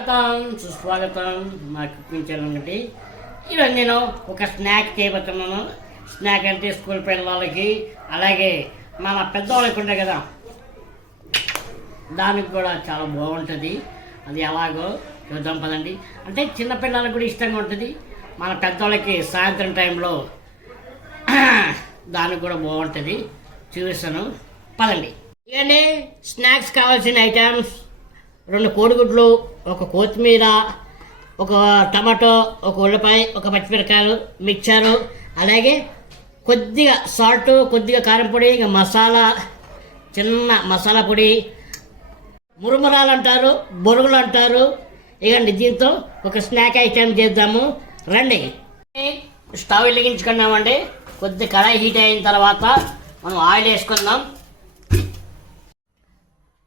స్వాగతం సుస్వాగతం మా కుకింగ్ ఛానల్ ఒకటి. ఈరోజు నేను ఒక స్నాక్ చేయబోతున్నాను. స్నాక్ అంటే స్కూల్ పిల్లలకి అలాగే మన పెద్దవాళ్ళకి ఉండే కదా, దానికి కూడా చాలా బాగుంటుంది. అది ఎలాగో చూద్దాం పదండి. అంటే చిన్నపిల్లలకు కూడా ఇష్టంగా ఉంటుంది, మన పెద్దవాళ్ళకి సాయంత్రం టైంలో దానికి కూడా బాగుంటుంది. చూపిస్తాను పదండి. ఇవన్నీ స్నాక్స్ కావాల్సిన ఐటమ్స్: 2 కోడిగుడ్లు, ఒక కొత్తిమీర, ఒక టమాటో, ఒక ఉల్లిపాయ, ఒక పచ్చిమిరకాయలు, మిక్చరు, అలాగే కొద్దిగా సాల్ట్, కొద్దిగా కారం పొడి, ఇంకా మసాలా, చిన్న మసాలా పొడి, మురుమురాలు అంటారు, బొరుగులు అంటారు. ఇకండి దీంతో ఒక స్నాక్ ఐటెం చేద్దాము రండి. స్టవ్ వెలిగించుకున్నామండి. కొద్ది కడాయి హీట్ అయిన తర్వాత మనం ఆయిల్ వేసుకుందాం.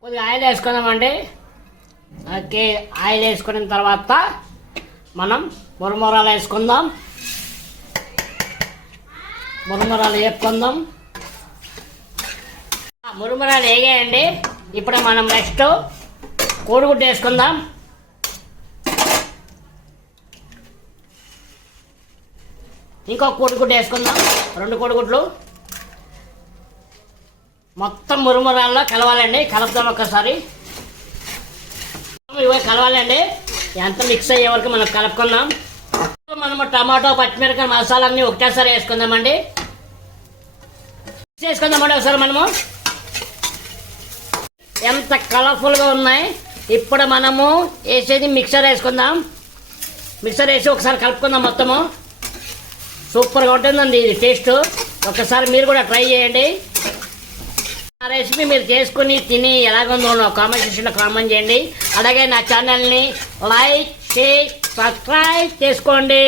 కొద్దిగా ఆయిల్ వేసుకుందామండి. ఓకే, ఆయిల్ వేసుకున్న తర్వాత మనం మురమురాలు వేసుకుందాం. మురమురాలు వేసుకుందాం. మురమురాలు వేగాయండి. ఇప్పుడు మనం నెక్స్ట్ కోడిగుడ్డు వేసుకుందాం. ఇంకో కోడిగుడ్డు వేసుకుందాం. 2 కోడిగుడ్లు మొత్తం మురమురాల్లో కలవాలండి. కలుపుదాం ఒక్కసారి. ఇవి కలవాలండి. ఎంత మిక్స్ అయ్యే వరకు మనం కలుపుకుందాం. మనము టమాటో, పచ్చిమిరకాయ, మసాలా అన్నీ ఒకటేసారి వేసుకుందామండి. మిక్స్ చేసుకుందామండి ఒకసారి. మనము ఎంత కలర్ఫుల్గా ఉన్నాయి. ఇప్పుడు మనము వేసేది మిక్సర్ వేసుకుందాం. మిక్సర్ వేసి ఒకసారి కలుపుకుందాం. మొత్తము సూపర్గా ఉంటుందండి ఇది టేస్ట్. ఒకసారి మీరు కూడా ట్రై చేయండి. ఆ రెసిపీ మీరు చేసుకుని తిని ఎలాగుందో కామెంట్ సెక్షన్లో కామెంట్ చేయండి. అలాగే నా ఛానల్ని లైక్, షేర్, సబ్స్క్రైబ్ చేసుకోండి.